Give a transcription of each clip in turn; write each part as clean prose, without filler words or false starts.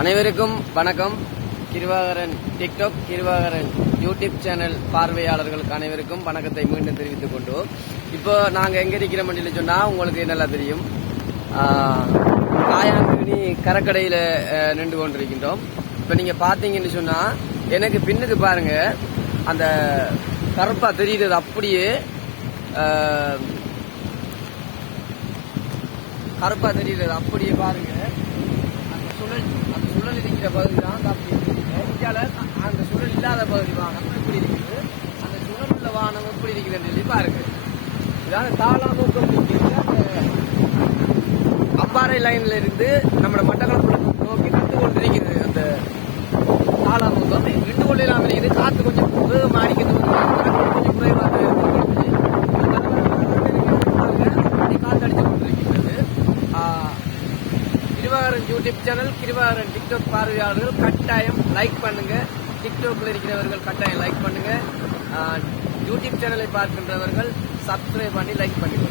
அனைவருக்கும் வணக்கம். கிருவாகரன் TikTok, கிருவாகரன் YouTube channel பார்வையாளர்களுக்கு அனைவருக்கும் வணக்கத்தை மீண்டும் தெரிவித்துக் கொண்டு, இப்போ நாங்கள் எங்கே இருக்கிற மண்டியில் சொன்னால் உங்களுக்கு நல்லா தெரியும். காயாங்கனி கரக்கடையில் நின்று கொண்டிருக்கின்றோம். இப்போ நீங்கள் பார்த்தீங்கன்னு சொன்னால் எனக்கு பின்னுக்கு பாருங்க, அந்த கருப்பா தெரியுது அப்படியே கருப்பா தெரியுது அப்படியே பாருங்க. அந்த சுழல் இருக்கிற பகுதி தான் அப்படி அந்த சுழல் இல்லாத பகுதி வானம் எப்படி இருக்குது, அந்த சுழல் உள்ள வானம் எப்படி இருக்குதுன்னு சொல்லி பாருங்க. இதான் தாளாமுகம் அப்பாறை லைன்ல இருந்து நம்ம மட்டக்களப்பு நோக்கி நின்று கொண்டிருக்கிறது. அந்த தாளாமுகம் நின்று கொள்ளலாம் இருக்குது. காத்து கொஞ்சம் மாறிக்கிறது, கொஞ்சம் குறைவாக காத்து அடிச்சு கொண்டிருக்கிறது. கிருவாகரன் யூடியூப் சேனல், கிருவாகரன் டிக்டாக் பார்வையாளர்கள் கட்டாயம் லைக் பண்ணுங்க. டிக்டாக்ல இருக்கிறவர்கள் கட்டாயம் லைக் பண்ணுங்க. யூடியூப் சேனலை பார்க்கின்றவர்கள் சப்ஸ்கிரைப் பண்ணி லைக் பண்ணுங்க.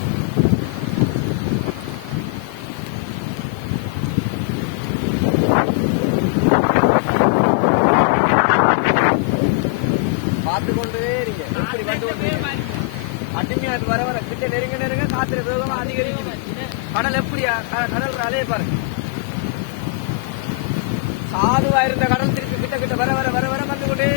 பார்த்து கொண்டே இருங்க. எப்படி வந்து கொண்டே அடிமையா வர வர கிட்ட நெருங்க காத்திர வேகமா அதிகரிக்குது. கடல் எப்படியா, கடல் அலைய பாருங்க. சாதுவா இருந்த கடல் திருப்பி கிட்ட வர வந்து கொண்டே